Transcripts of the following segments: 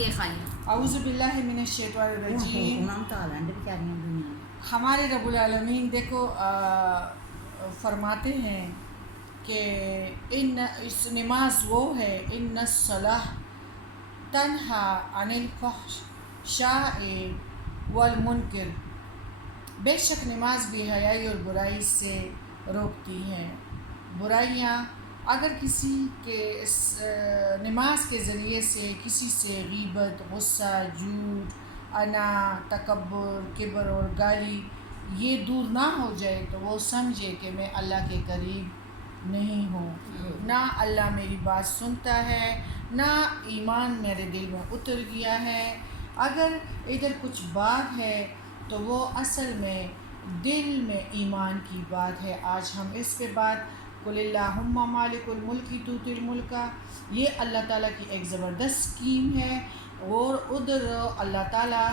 گے خالی. اعوذ باللہ من الشیطان الرجیم. ہمارے رب العالمین دیکھو فرماتے ہیں کہ اس نماز وہ ہے ان الصلاۃ تنہا عن الفحشاء والمنکر، بے شک نماز بھی حیائی اور برائی سے روکتی ہے. برائیاں اگر کسی کے نماز کے ذریعے سے کسی سے غیبت، غصہ، جھوٹ، انا، تکبر، کبر اور گالی یہ دور نہ ہو جائے تو وہ سمجھے کہ میں اللہ کے قریب نہیں ہوں، نہ اللہ میری بات سنتا ہے، نہ ایمان میرے دل میں اتر گیا ہے. اگر ادھر کچھ بات ہے تو وہ اصل میں دل میں ایمان کی بات ہے. آج ہم اس پہ بات قل اللہم مالک الملک تؤتی الملک، یہ اللہ تعالیٰ کی ایک زبردست اسکیم ہے. اور ادھر اللہ تعالیٰ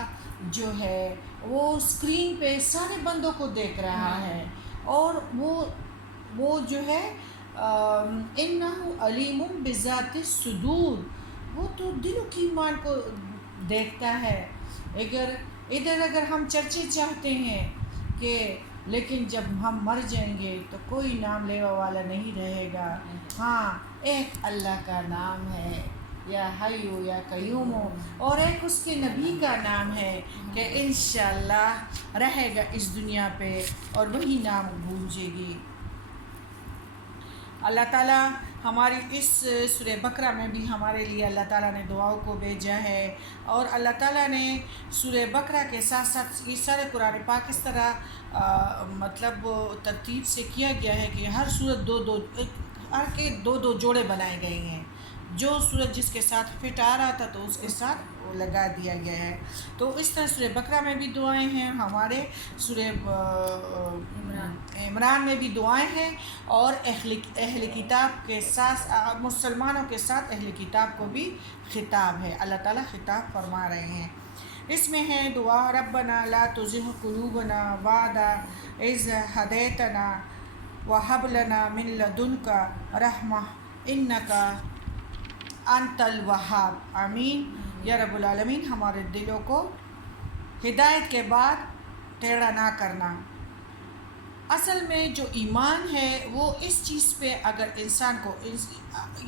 جو ہے وہ اسکرین پہ سارے بندوں کو دیکھ رہا ہے، اور وہ جو ہے انہ علیم بذات الصدور، وہ تو دلوں کی ایمان کو دیکھتا ہے. ادھر ہم چرچے چاہتے ہیں کہ لیکن جب ہم مر جائیں گے تو کوئی نام لیوا والا نہیں رہے گا. ہاں، ایک اللہ کا نام ہے یا حی یا قیوم، اور ایک اس کے نبی کا نام ہے کہ انشاءاللہ رہے گا اس دنیا پہ اور وہی نام گونجے گی. اللہ تعالیٰ ہماری اس سورہ بقرہ میں بھی ہمارے لیے اللہ تعالیٰ نے دعاؤں کو بھیجا ہے، اور اللہ تعالیٰ نے سورہ بقرہ کے ساتھ ساتھ یہ سارے قرآن پاک اس طرح مطلب ترتیب سے کیا گیا ہے کہ ہر سورت ہر کے دو جوڑے بنائے گئے ہیں. جو سورت جس کے ساتھ فٹ آ رہا تھا تو اس کے ساتھ وہ لگا دیا گیا ہے. تو اس طرح سورہ بقرہ میں بھی دعائیں ہیں، ہمارے سورہ عمران میں بھی دعائیں ہیں، اور اہل کتاب کے ساتھ مسلمانوں کے ساتھ اہل کتاب کو بھی خطاب ہے. اللہ تعالیٰ خطاب فرما رہے ہیں. اس میں ہے دعا ربنا لا تزغ قلوبنا بعد اذ ہدیتنا وہب لنا من لدنک رحمہ انک انت الوہاب. آمین یا رب العالمین. ہمارے دلوں کو ہدایت کے بعد ٹیڑھا نہ کرنا. اصل میں جو ایمان ہے وہ اس چیز پہ اگر انسان کو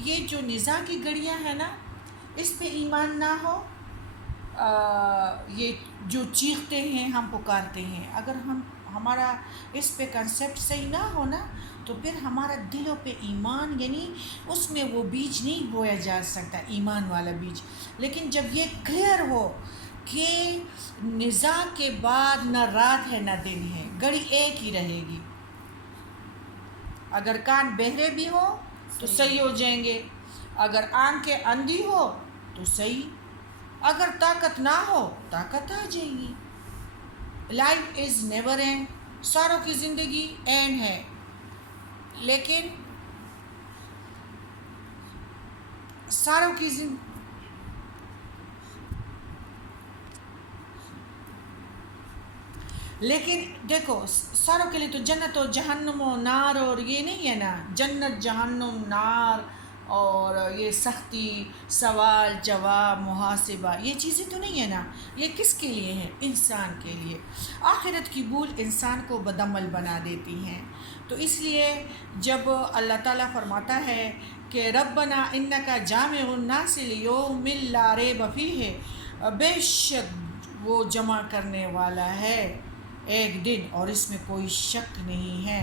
یہ جو نزاع کی گھڑیاں ہیں نا اس پہ ایمان نہ ہو، یہ جو چیختے ہیں ہم پکارتے ہیں، اگر ہمارا اس پہ کنسیپٹ صحیح نہ ہو نا تو پھر ہمارا دلوں پہ ایمان یعنی اس میں وہ بیج نہیں بویا جا سکتا، ایمان والا بیج. لیکن جب یہ کلیئر ہو کہ نزاع کے بعد نہ رات ہے نہ دن ہے، گھڑی ایک ہی رہے گی. اگر کان بہرے بھی ہو تو صحیح ہو جائیں گے، اگر آنکھیں اندھی ہو تو صحیح، اگر طاقت نہ ہو طاقت آ جائے گی. لائف از نیور اینڈ، ساروں کی زندگی اینڈ ہے، لیکن ساروں کی لیکن دیکھو ساروں کے لیے تو جنت و جہنم و نار اور یہ نہیں ہے نا، جنت جہنم نار اور یہ سختی سوال جواب محاسبہ یہ چیزیں تو نہیں ہے نا. یہ کس کے لیے ہے؟ انسان کے لیے. آخرت کی بھول انسان کو بدعمل بنا دیتی ہیں. تو اس لیے جب اللہ تعالیٰ فرماتا ہے کہ ربنا انک جامع الناس لیوم لا ریب فیہ، بے شک وہ جمع کرنے والا ہے ایک دن اور اس میں کوئی شک نہیں ہے.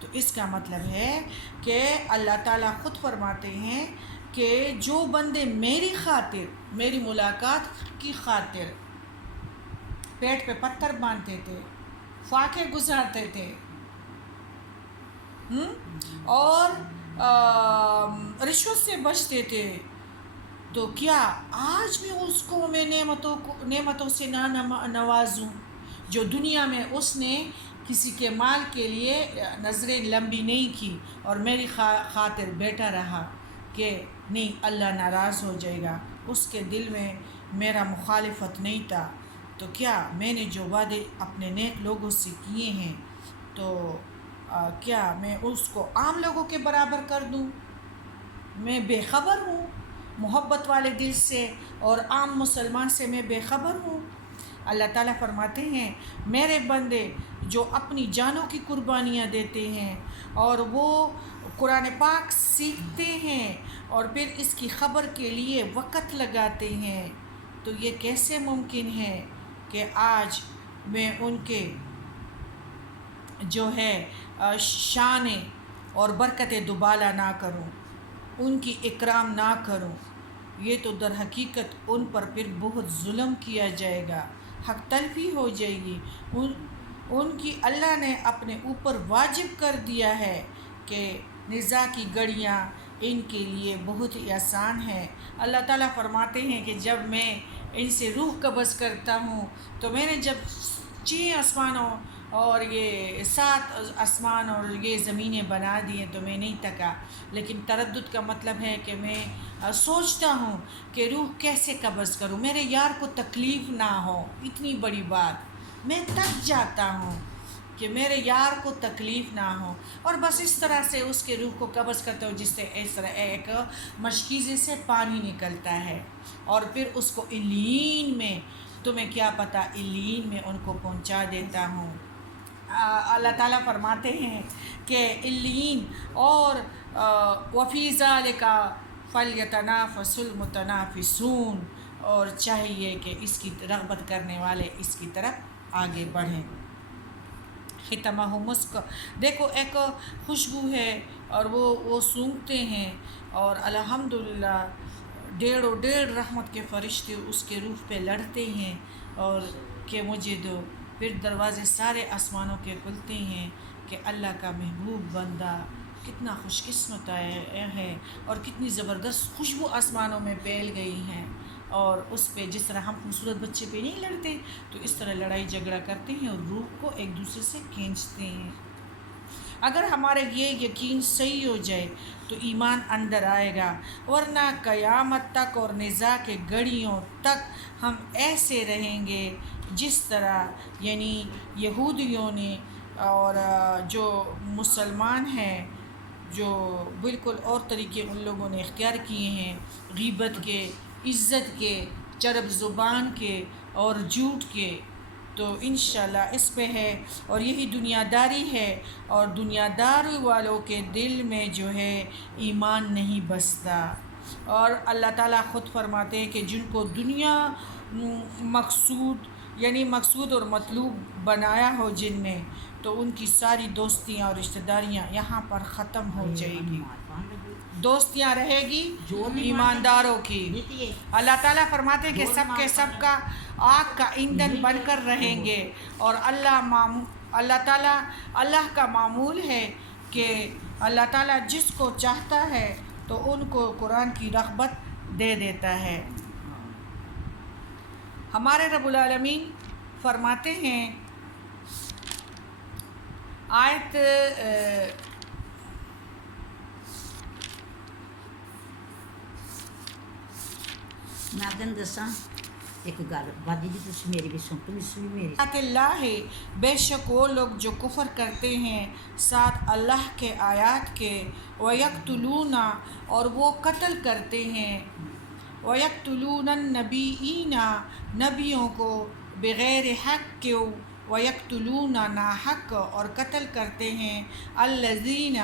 تو اس کا مطلب ہے کہ اللہ تعالیٰ خود فرماتے ہیں کہ جو بندے میری خاطر، میری ملاقات کی خاطر پیٹ پہ پتھر باندھتے تھے، فاقے گزارتے تھے اور رشوت سے بچتے تھے، تو کیا آج بھی اس کو میں نعمتوں سے نہ نوازوں؟ جو دنیا میں اس نے کسی کے مال کے لیے نظریں لمبی نہیں کی اور میری خاطر بیٹھا رہا کہ نہیں اللہ ناراض ہو جائے گا، اس کے دل میں میرا مخالفت نہیں تھا، تو کیا میں نے جو وعدے اپنے نیک لوگوں سے کیے ہیں تو کیا میں اس کو عام لوگوں کے برابر کر دوں؟ میں بے خبر ہوں؟ محبت والے دل سے اور عام مسلمان سے میں بے خبر ہوں؟ اللہ تعالیٰ فرماتے ہیں میرے بندے جو اپنی جانوں کی قربانیاں دیتے ہیں اور وہ قرآن پاک سیکھتے ہیں اور پھر اس کی خبر کے لیے وقت لگاتے ہیں، تو یہ کیسے ممکن ہے کہ آج میں ان کے جو ہے شان اور برکت دوبالا نہ کروں، ان کی اکرام نہ کروں؟ یہ تو در حقیقت ان پر پھر بہت ظلم کیا جائے گا، حق تلفی ہو جائے گی۔ ان کی اللہ نے اپنے اوپر واجب کر دیا ہے کہ نزاع کی گڑیاں ان کے لیے بہت ہی آسان ہے۔ اللہ تعالیٰ فرماتے ہیں کہ جب میں ان سے روح قبض کرتا ہوں تو میں نے جب 6 آسمانوں اور یہ 7 آسمان اور یہ زمینیں بنا دیے تو میں نہیں تکا، لیکن تردد کا مطلب ہے کہ میں سوچتا ہوں کہ روح کیسے قبض کروں، میرے یار کو تکلیف نہ ہو، اتنی بڑی بات میں تک جاتا ہوں کہ میرے یار کو تکلیف نہ ہو، اور بس اس طرح سے اس کے روح کو قبض کرتا ہوں جس سے اس طرح ایک مشکیزے سے پانی نکلتا ہے، اور پھر اس کو علیین میں، تمہیں کیا پتہ، علیین میں ان کو پہنچا دیتا ہوں۔ اللہ تعالیٰ فرماتے ہیں کہ علیین اور وفی ذالک فلیتنافس المتنافسون، اور چاہیے کہ اس کی رغبت کرنے والے اس کی طرف آگے بڑھیں۔ ختمہ مسک، دیکھو ایک خوشبو ہے اور وہ سونگھتے ہیں، اور الحمدللہ 1.5 رحمت کے فرشتے اس کے روح پہ لڑتے ہیں اور کہ مجھے دو، پھر دروازے سارے آسمانوں کے کھلتے ہیں کہ اللہ کا محبوب بندہ کتنا خوش قسمت ہے، اور کتنی زبردست خوشبو آسمانوں میں پھیل گئی ہیں، اور اس پہ جس طرح ہم خوبصورت بچے پہ نہیں لڑتے تو اس طرح لڑائی جھگڑا کرتے ہیں اور روح کو ایک دوسرے سے کھینچتے ہیں۔ اگر ہمارے یہ یقین صحیح ہو جائے تو ایمان اندر آئے گا، ورنہ قیامت تک اور نزاع کے گھڑیوں تک ہم ایسے رہیں گے جس طرح یعنی یہودیوں نے اور جو مسلمان ہیں جو بالکل اور طریقے ان لوگوں نے اختیار کیے ہیں، غیبت کے، عزت کے، چرب زبان کے اور جھوٹ کے، تو انشاءاللہ اس پہ ہے، اور یہی دنیا داری ہے، اور دنیا داری والوں کے دل میں جو ہے ایمان نہیں بستا، اور اللہ تعالیٰ خود فرماتے ہیں کہ جن کو دنیا مقصود اور مطلوب بنایا ہو جن نے، تو ان کی ساری دوستیاں اور رشتہ داریاں یہاں پر ختم ہو جائے گی، دوستیاں رہے گی ایمانداروں کی۔ اللہ تعالیٰ فرماتے ہیں کہ سب کے سب کا آگ کا ایندھن بن کر رہیں گے، اور اللہ کا معمول ہے کہ اللہ تعالیٰ جس کو چاہتا ہے تو ان کو قرآن کی رغبت دے دیتا ہے۔ ہمارے رب العالمین فرماتے ہیں آیت نادن دساں ایک گل باجی جی تسی میری بھی سن تسی بھی میری اللہ ہے، بے شک وہ لوگ جو کفر کرتے ہیں ساتھ اللہ کے آیات کے، وَيَقْتُلُونَ اور وہ قتل کرتے ہیں، وَيَقْتُلُونَ النَّبِيِّينَ نبیوں کو بغیر حق کے، وَيَقْتُلُونَ ناحق اور قتل کرتے ہیں، الَّذِينَ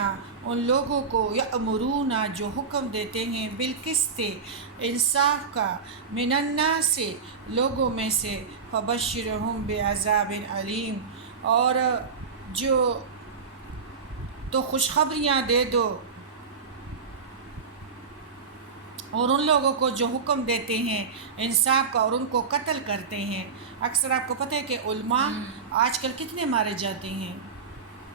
ان لوگوں کو، یأمرون جو حکم دیتے ہیں، بالقسط انصاف کا، من الناس لوگوں میں سے، فبشرہم بعذاب علیم اور جو تو خوشخبریاں دے دو، اور ان لوگوں کو جو حکم دیتے ہیں انصاف کا اور ان کو قتل کرتے ہیں۔ اکثر آپ کو پتہ ہے کہ علماء آج کل کتنے مارے جاتے ہیں،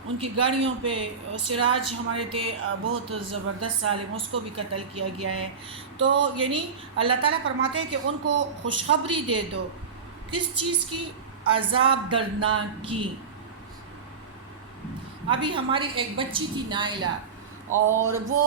ان کی گاڑیوں پہ، سراج ہمارے تھے بہت زبردست عالم، اس کو بھی قتل کیا گیا ہے، تو یعنی اللہ تعالیٰ فرماتے ہیں کہ ان کو خوشخبری دے دو، کس چیز کی؟ عذاب دردناک کی۔ ابھی ہماری ایک بچی تھی نائلہ، اور وہ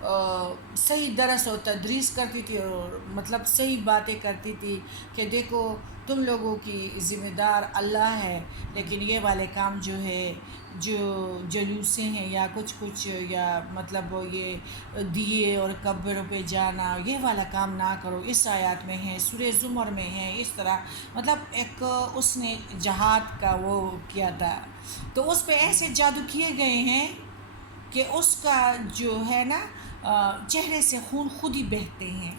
صحیح درس و تدریس کرتی تھی اور مطلب صحیح باتیں کرتی تھی کہ دیکھو تم لوگوں کی ذمہ دار اللہ ہے، لیکن یہ والے کام جو ہے جو جلوسیں ہیں یا کچھ یا مطلب یہ دیے اور قبروں پہ جانا، یہ والا کام نہ کرو. اس آیات میں ہے، سورہ زمر میں ہے. اس طرح مطلب ایک اس نے جہاد کا وہ کیا تھا، تو اس پہ ایسے جادو کیے گئے ہیں کہ اس کا جو ہے نا چہرے سے خون خود ہی بہتے ہیں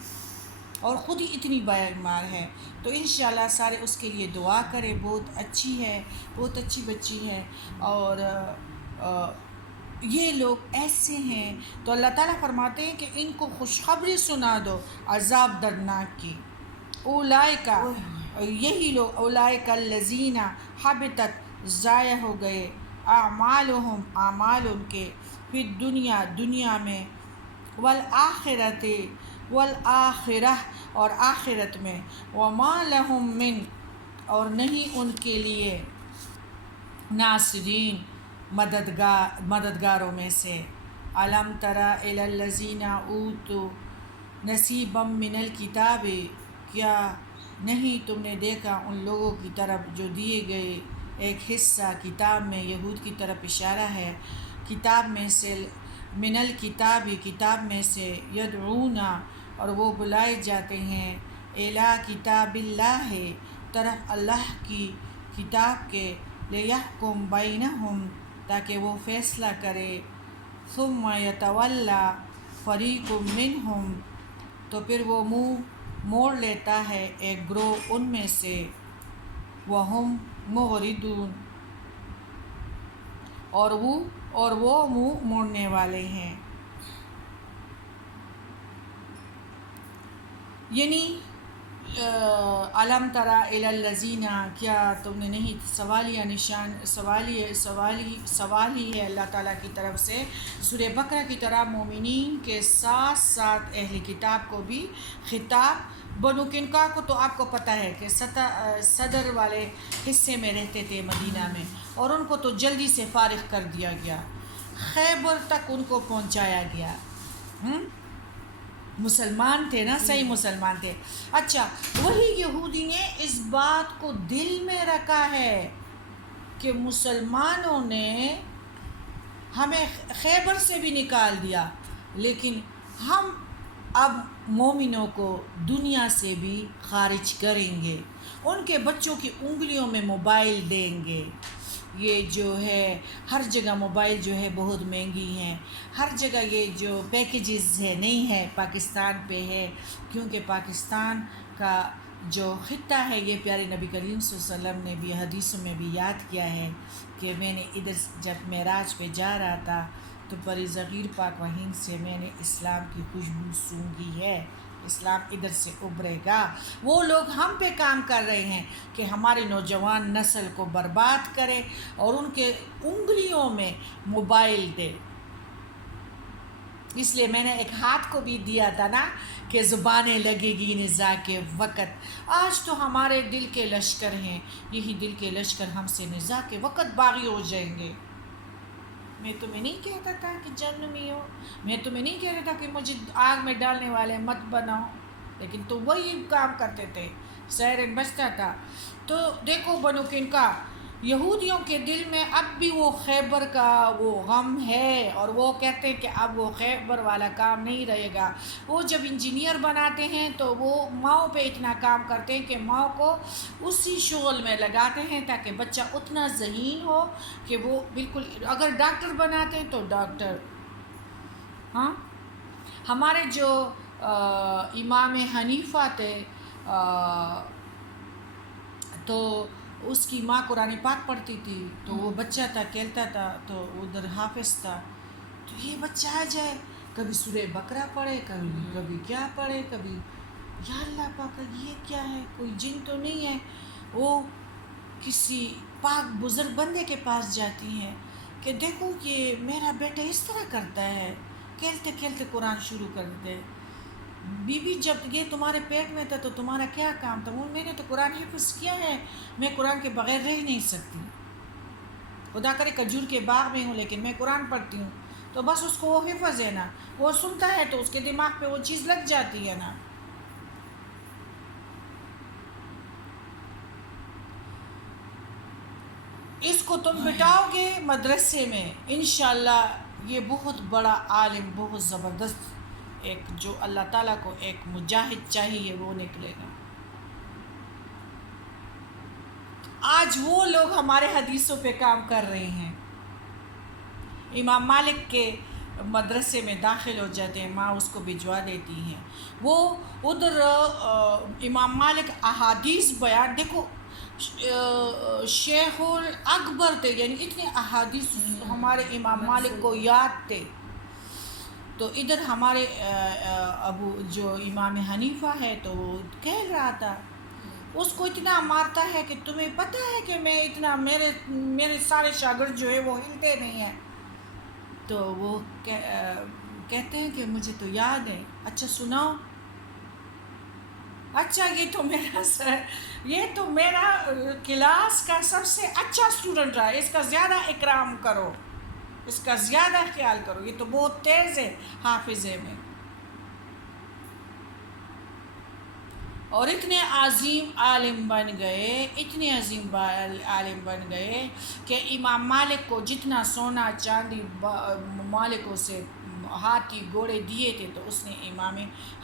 اور خود ہی اتنی بیمار ہے. تو انشاءاللہ سارے اس کے لیے دعا کریں. بہت اچھی ہے، بہت اچھی بچی ہے. اور یہ لوگ ایسے ہیں تو اللہ تعالیٰ فرماتے ہیں کہ ان کو خوشخبری سنا دو عذاب دردناک کی. اولئکا، یہی لوگ، اولئک الذین حبطت، ضائع ہو گئے، اعمالہم، اعمال ان کے، پھر دنیا میں، والآخرت، والآخرہ، اور آخرت میں، وما لہم من، اور نہیں ان کے لیے، ناصرین، مددگاروں میں سے. الم تری الی الذین اوتوا نصیبا من الکتاب، کیا نہیں تم نے دیکھا ان لوگوں کی طرف جو دیے گئے ایک حصہ کتاب میں. یہود کی طرف اشارہ ہے. کتاب میں سے، من الکتاب، کتاب میں سے، یدعون، اور وہ بلائے جاتے ہیں، الی کتاب اللہ، طرف اللہ کی کتاب کے، لیحکم بینہم، تاکہ وہ فیصلہ کرے. ثم یتولی فریق منہم، تو پھر وہ منہ موڑ لیتا ہے ایک گروہ ان میں سے، وہم معرضون، اور وہ منہ موڑنے والے ہیں. یعنی الم تری الی الذین، کیا تم نے نہیں، سوالیہ نشان، سوال ہی ہے اللہ تعالیٰ کی طرف سے. سورہ بقرہ کی طرح مومنین کے ساتھ ساتھ اہل کتاب کو بھی خطاب. بنو کنکا کو تو آپ کو پتہ ہے کہ صدر والے حصے میں رہتے تھے مدینہ میں، اور ان کو تو جلدی سے فارغ کر دیا گیا. خیبر تک ان کو پہنچایا گیا. مسلمان تھے نا، صحیح مسلمان تھے. اچھا، وہی یہودی نے اس بات کو دل میں رکھا ہے کہ مسلمانوں نے ہمیں خیبر سے بھی نکال دیا، لیکن ہم اب مومنوں کو دنیا سے بھی خارج کریں گے، ان کے بچوں کی انگلیوں میں موبائل دیں گے. یہ جو ہے ہر جگہ موبائل جو ہے بہت مہنگی ہیں، ہر جگہ یہ جو پیکیجز ہے نہیں ہے، پاکستان پہ ہے، کیونکہ پاکستان کا جو خطہ ہے، یہ پیارے نبی کریم صلی اللہ علیہ وسلم نے بھی حدیثوں میں بھی یاد کیا ہے کہ میں نے ادھر جب معراج پہ جا رہا تھا تو بر صغیر پاک و ہند سے میں نے اسلام کی خوشبو سونگھی ہے. اسلام ادھر سے ابھرے گا. وہ لوگ ہم پہ کام کر رہے ہیں کہ ہمارے نوجوان نسل کو برباد کرے اور ان کے انگلیوں میں موبائل دے. اس لیے میں نے ایک ہاتھ کو بھی دیا تھا نا کہ زبانیں لگے گی نزاع کے وقت. آج تو ہمارے دل کے لشکر ہیں، یہی دل کے لشکر ہم سے نزاع کے وقت باغی ہو جائیں گے. میں تمہیں نہیں کہتا تھا کہ جہنمی ہو، میں تمہیں نہیں کہتا تھا کہ مجھے آگ میں ڈالنے والے مت بناؤ، لیکن تو وہی کام کرتے تھے. سائرن بجتا تھا. تو دیکھو بنو کنکا، یہودیوں کے دل میں اب بھی وہ خیبر کا وہ غم ہے، اور وہ کہتے ہیں کہ اب وہ خیبر والا کام نہیں رہے گا. وہ جب انجینئر بناتے ہیں تو وہ ماؤں پہ اتنا کام کرتے ہیں کہ ماؤں کو اسی شغل میں لگاتے ہیں تاکہ بچہ اتنا ذہین ہو کہ وہ بالکل، اگر ڈاکٹر بناتے ہیں تو ڈاکٹر. ہاں، ہمارے جو امام حنیفہ تھے، تو اس کی ماں قرآن پاک پڑھتی تھی، تو وہ بچہ تھا، کھیلتا تھا، تو ادھر حافظ تھا. تو یہ بچہ آ جائے، کبھی سورہ بقرہ پڑھے، کبھی کیا پڑھے، کبھی یا اللہ پاک یہ کیا ہے، کوئی جن تو نہیں ہے. وہ کسی پاک بزرگ بندے کے پاس جاتی ہیں کہ دیکھو یہ میرا بیٹا اس طرح کرتا ہے، کھیلتے کھیلتے قرآن شروع کر دے. بی بی جب یہ تمہارے پیٹ میں تھا تو تمہارا کیا کام تھا؟ میں نے تو قرآن حفظ کیا ہے، میں قرآن کے بغیر رہ نہیں سکتی. خدا کرے کھجور کے باغ میں ہوں لیکن میں قرآن پڑھتی ہوں. تو بس اس کو وہ حفظ ہے نا، وہ سنتا ہے تو اس کے دماغ پہ وہ چیز لگ جاتی ہے نا. اس کو تم بٹھاؤ گے مدرسے میں انشاءاللہ یہ بہت بڑا عالم، بہت زبردست، ایک جو اللہ تعالیٰ کو ایک مجاہد چاہیے وہ نکلے گا. آج وہ لوگ ہمارے حدیثوں پہ کام کر رہے ہیں. امام مالک کے مدرسے میں داخل ہو جاتے ہیں، ماں اس کو بھجوا دیتی ہیں. وہ ادھر امام مالک احادیث بیان، دیکھو شیخ الاکبر تھے، یعنی اتنے احادیث ہمارے امام مالک کو یاد تھے. تو ادھر ہمارے ابو جو امام حنیفہ ہے تو وہ کہہ رہا تھا، اس کو اتنا مارتا ہے کہ تمہیں پتہ ہے کہ میں اتنا میرے سارے شاگرد جو ہے وہ ہلتے نہیں ہیں. تو وہ کہتے ہیں کہ مجھے تو یاد ہے. اچھا سناؤ. اچھا یہ تو میرا کلاس کا سب سے اچھا اسٹوڈنٹ رہا ہے، اس کا زیادہ اکرام کرو، اس کا زیادہ خیال کرو، یہ تو بہت تیز ہے حافظے میں. اور اتنے عظیم عالم بن گئے، اتنے عظیم عالم بن گئے کہ امام مالک کو جتنا سونا چاندی مالکوں سے ہاتھی گھوڑے دیے تھے تو اس نے امام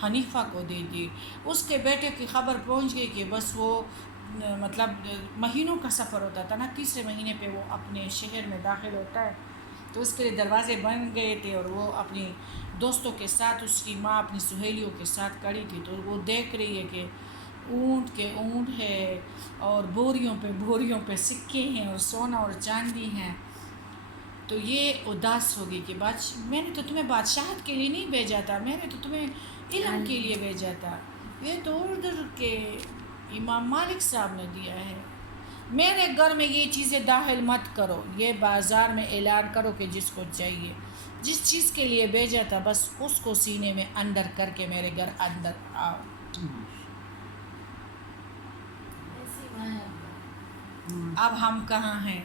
حنیفہ کو دے دی. اس کے بیٹے کی خبر پہنچ گئی کہ بس وہ مطلب مہینوں کا سفر ہوتا تھا نا، تیسرے مہینے پہ وہ اپنے شہر میں داخل ہوتا ہے، تو اس کے لیے دروازے بن گئے تھے اور وہ اپنی دوستوں کے ساتھ، اس کی ماں اپنی سہیلیوں کے ساتھ کھڑی تھی. تو وہ دیکھ رہی ہے کہ اونٹ کے اونٹ ہے اور بوریوں پہ سکے ہیں اور سونا اور چاندی ہیں. تو یہ اداس ہوگی کہ میں نے تو تمہیں بادشاہت کے لیے نہیں بھیجا تھا، میں نے تو تمہیں علم کے لیے بھیجا تھا، یہ تو اردر کے امام مالک صاحب نے دیا ہے. میرے گھر میں یہ چیزیں داخل مت کرو، یہ بازار میں اعلان کرو کہ جس کو چاہیے، جس چیز کے لیے بھیجا تھا بس اس کو سینے میں اندر کر کے میرے گھر اندر آؤ. اب ہم کہاں ہیں؟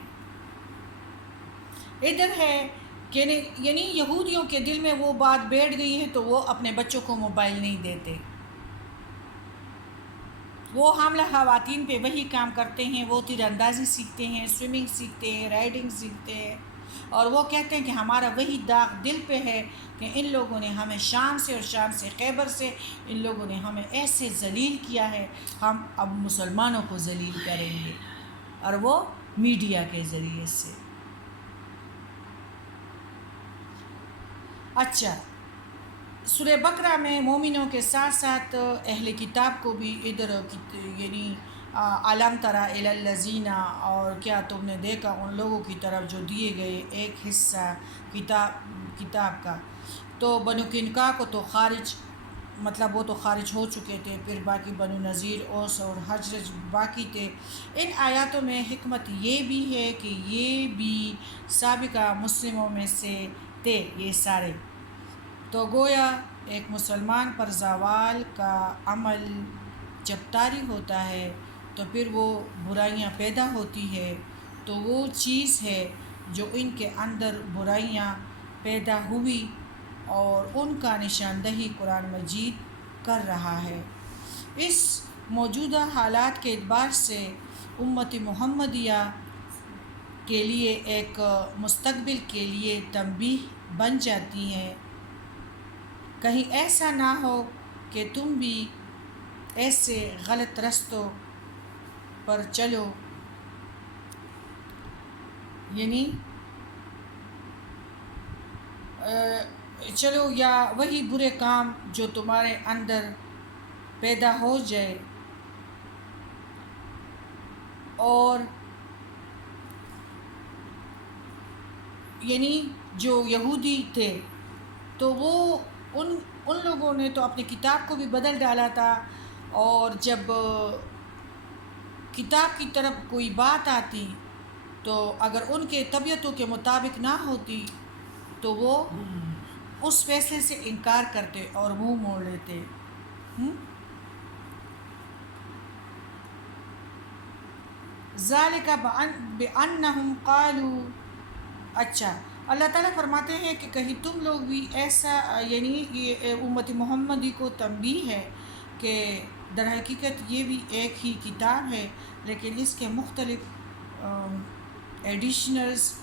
ادھر ہے کہ یعنی یہودیوں کے دل میں وہ بات بیٹھ گئی ہے تو وہ اپنے بچوں کو موبائل نہیں دیتے. وہ حاملہ خواتین پہ وہی کام کرتے ہیں، وہ تیر اندازی سیکھتے ہیں، سوئمنگ سیکھتے ہیں، رائڈنگ سیکھتے ہیں، اور وہ کہتے ہیں کہ ہمارا وہی داغ دل پہ ہے کہ ان لوگوں نے ہمیں شام سے خیبر سے ان لوگوں نے ہمیں ایسے ذلیل کیا ہے، ہم اب مسلمانوں کو ذلیل کریں گے، اور وہ میڈیا کے ذریعے سے. اچھا، سورہ بقرہ میں مومنوں کے ساتھ ساتھ اہل کتاب کو بھی ادھر یعنی علم تری الی الذین، اور کیا تم نے دیکھا ان لوگوں کی طرف جو دیے گئے ایک حصہ کتاب کا. تو بنو کنکا کو تو خارج، مطلب وہ تو خارج ہو چکے تھے، پھر باقی بنو نذیر، اوس اور حجرج باقی تھے. ان آیاتوں میں حکمت یہ بھی ہے کہ یہ بھی سابقہ مسلموں میں سے تھے یہ سارے. تو گویا ایک مسلمان پر زوال کا عمل جب طاری ہوتا ہے تو پھر وہ برائیاں پیدا ہوتی ہے، تو وہ چیز ہے جو ان کے اندر برائیاں پیدا ہوئی اور ان کا نشاندہی قرآن مجید کر رہا ہے. اس موجودہ حالات کے اعتبار سے امت محمدیہ کے لیے ایک مستقبل کے لیے تنبیہ بن جاتی ہیں. کہیں ایسا نہ ہو کہ تم بھی ایسے غلط رستوں پر چلو، یعنی چلو یا وہی برے کام جو تمہارے اندر پیدا ہو جائے. اور یعنی جو یہودی تھے تو وہ ان لوگوں نے تو اپنی کتاب کو بھی بدل ڈالا تھا، اور جب کتاب کی طرف کوئی بات آتی تو اگر ان کے طبیعتوں کے مطابق نہ ہوتی تو وہ اس فیصلے سے انکار کرتے اور منہ موڑ لیتے. ذالک بأنہم قالوا. اچھا، اللہ تعالیٰ فرماتے ہیں کہ کہیں تم لوگ بھی ایسا یعنی یہ امت محمدی کو تنبیہ ہے کہ در حقیقت یہ بھی ایک ہی کتاب ہے، لیکن اس کے مختلف ایڈیشنلز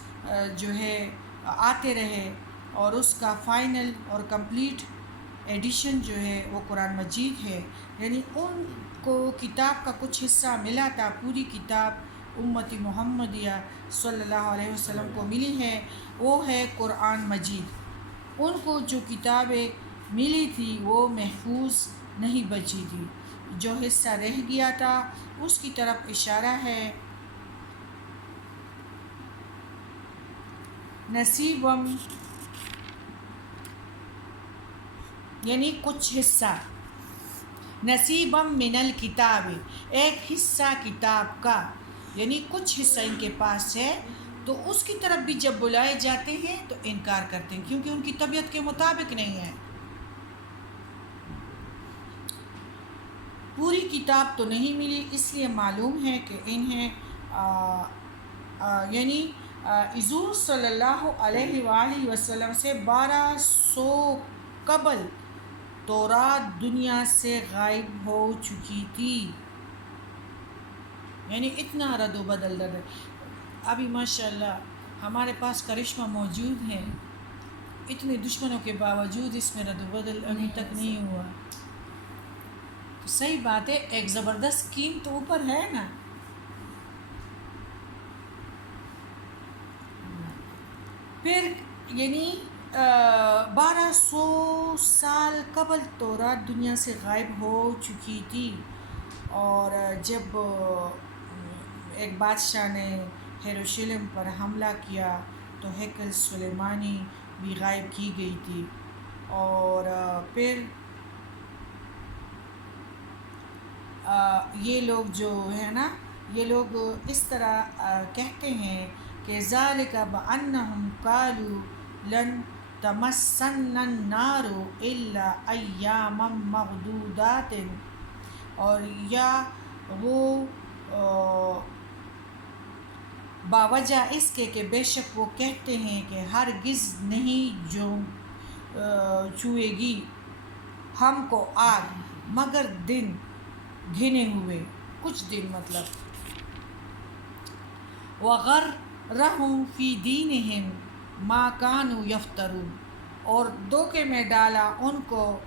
جو ہے آتے رہے، اور اس کا فائنل اور کمپلیٹ ایڈیشن جو ہے وہ قرآن مجید ہے. یعنی ان کو کتاب کا کچھ حصہ ملا تھا، پوری کتاب امت محمدیہ صلی اللہ علیہ وسلم کو ملی ہے، وہ ہے قرآن مجید. ان کو جو کتابیں ملی تھی وہ محفوظ نہیں بچی تھی، جو حصہ رہ گیا تھا اس کی طرف اشارہ ہے. نصیبم یعنی کچھ حصہ، نصیبم من الکتاب ایک حصہ کتاب کا، یعنی کچھ حصہ ان کے پاس ہے. تو اس کی طرف بھی جب بلائے جاتے ہیں تو انکار کرتے ہیں، کیونکہ ان کی طبیعت کے مطابق نہیں ہے. پوری کتاب تو نہیں ملی، اس لیے معلوم ہے کہ انہیں یعنی حضور صلی اللہ علیہ وآلہ وسلم سے 1200 قبل تورات دنیا سے غائب ہو چکی تھی. یعنی اتنا رد و بدل رہے. ابھی ماشاءاللہ ہمارے پاس کرشمہ موجود ہے، اتنے دشمنوں کے باوجود اس میں رد و بدل ابھی تک نہیں ہوا. تو صحیح بات ہے، ایک زبردست اسکیم تو اوپر ہے نا. پھر یعنی 1200 سال قبل تورات دنیا سے غائب ہو چکی تھی، اور جب ایک بادشاہ نے یروشلم پر حملہ کیا تو ہیکل سلیمانی بھی غائب کی گئی تھی. اور پھر یہ لوگ جو ہے نا، یہ لوگ اس طرح کہتے ہیں کہ ذالک بأنہم قالوا لن تمسنا النار الا ایاما معدودات، اور یا وہ باوجہ اس کے کہ بے شک وہ کہتے ہیں کہ ہرگز نہیں جو چھوئے گی ہم کو آگ مگر دن گھنے ہوئے، کچھ دن مطلب. وغرہم فی دینہم ما کانوا یفترون، اور دھوکے میں ڈالا ان کو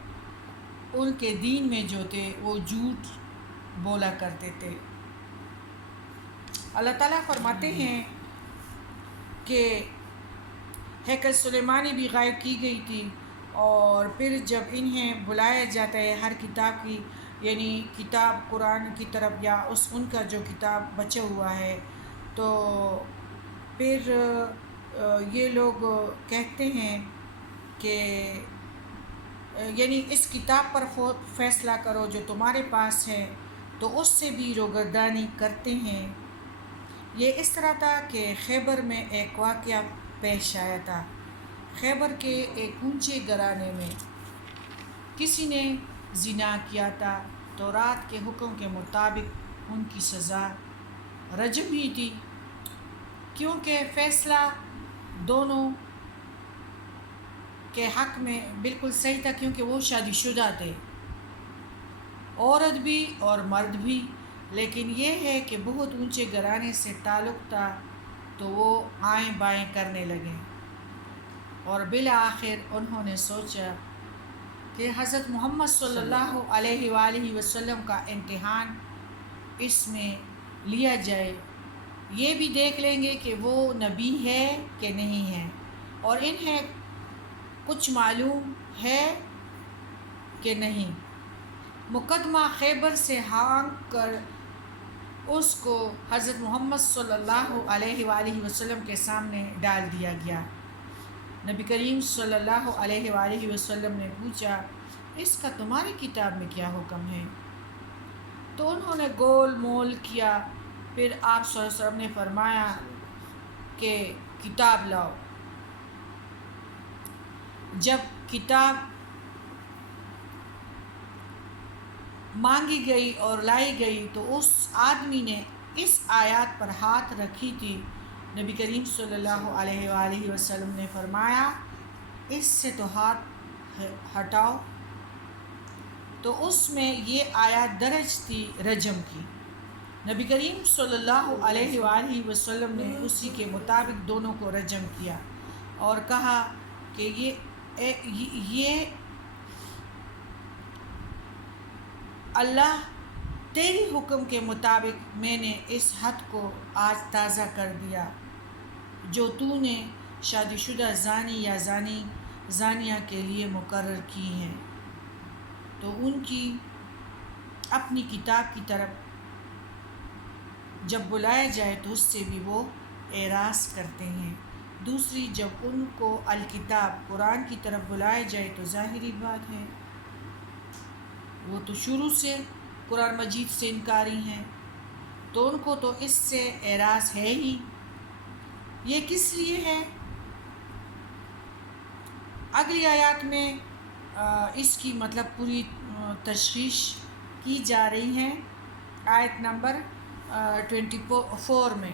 ان کے دین میں جو تھے وہ جھوٹ بولا کرتے تھے. اللہ تعالیٰ فرماتے ہیں کہ ہیکل سلیمانی بھی غائب کی گئی تھی، اور پھر جب انہیں بلایا جاتا ہے ہر کتاب کی یعنی کتاب قرآن کی طرف یا ان کا جو کتاب بچا ہوا ہے، تو پھر یہ لوگ کہتے ہیں کہ یعنی اس کتاب پر فیصلہ کرو جو تمہارے پاس ہے، تو اس سے بھی روگردانی کرتے ہیں. یہ اس طرح تھا کہ خیبر میں ایک واقعہ پیش آیا تھا. خیبر کے ایک اونچے گھرانے میں کسی نے زنا کیا تھا. تورات کے حکم کے مطابق ان کی سزا رجم ہی تھی، کیونکہ فیصلہ دونوں کے حق میں بالکل صحیح تھا، کیونکہ وہ شادی شدہ تھے، عورت بھی اور مرد بھی. لیکن یہ ہے کہ بہت اونچے گھرانے سے تعلق تھا تو وہ آئیں بائیں کرنے لگے، اور بالآخر انہوں نے سوچا کہ حضرت محمد صلی اللہ علیہ وآلہ وسلم کا امتحان اس میں لیا جائے. یہ بھی دیکھ لیں گے کہ وہ نبی ہے کہ نہیں ہے، اور انہیں کچھ معلوم ہے کہ نہیں. مقدمہ خیبر سے ہانک کر اس کو حضرت محمد صلی اللہ علیہ وآلہ وسلم کے سامنے ڈال دیا گیا. نبی کریم صلی اللہ علیہ وآلہ وسلم نے پوچھا، اس کا تمہاری کتاب میں کیا حکم ہے؟ تو انہوں نے گول مول کیا. پھر آپ صلی اللہ علیہ وسلم نے فرمایا کہ کتاب لاؤ. جب کتاب مانگی گئی اور لائی گئی تو اس آدمی نے اس آیات پر ہاتھ رکھی تھی نبی کریم صلی اللہ علیہ وآلہ وسلم نے فرمایا اس سے تو ہاتھ ہٹاؤ، تو اس میں یہ آیات درج تھی رجم کی۔ نبی کریم صلی اللہ علیہ وآلہ وسلم نے اسی کے مطابق دونوں کو رجم کیا اور کہا کہ یہ اللہ تیری حکم کے مطابق میں نے اس حد کو آج تازہ کر دیا جو تو نے شادی شدہ زانی یا زانیہ کے لیے مقرر کی ہیں، تو ان کی اپنی کتاب کی طرف جب بلایا جائے تو اس سے بھی وہ اعراض کرتے ہیں۔ دوسری جب ان کو الکتاب قرآن کی طرف بلایا جائے تو ظاہری بات ہے وہ تو شروع سے قرآن مجید سے انکاری ہیں، تو ان کو تو اس سے اعراض ہے ہی۔ یہ کس لیے ہے؟ اگلی آیات میں اس کی مطلب پوری تشریح کی جا رہی ہے، آیت نمبر 24 میں۔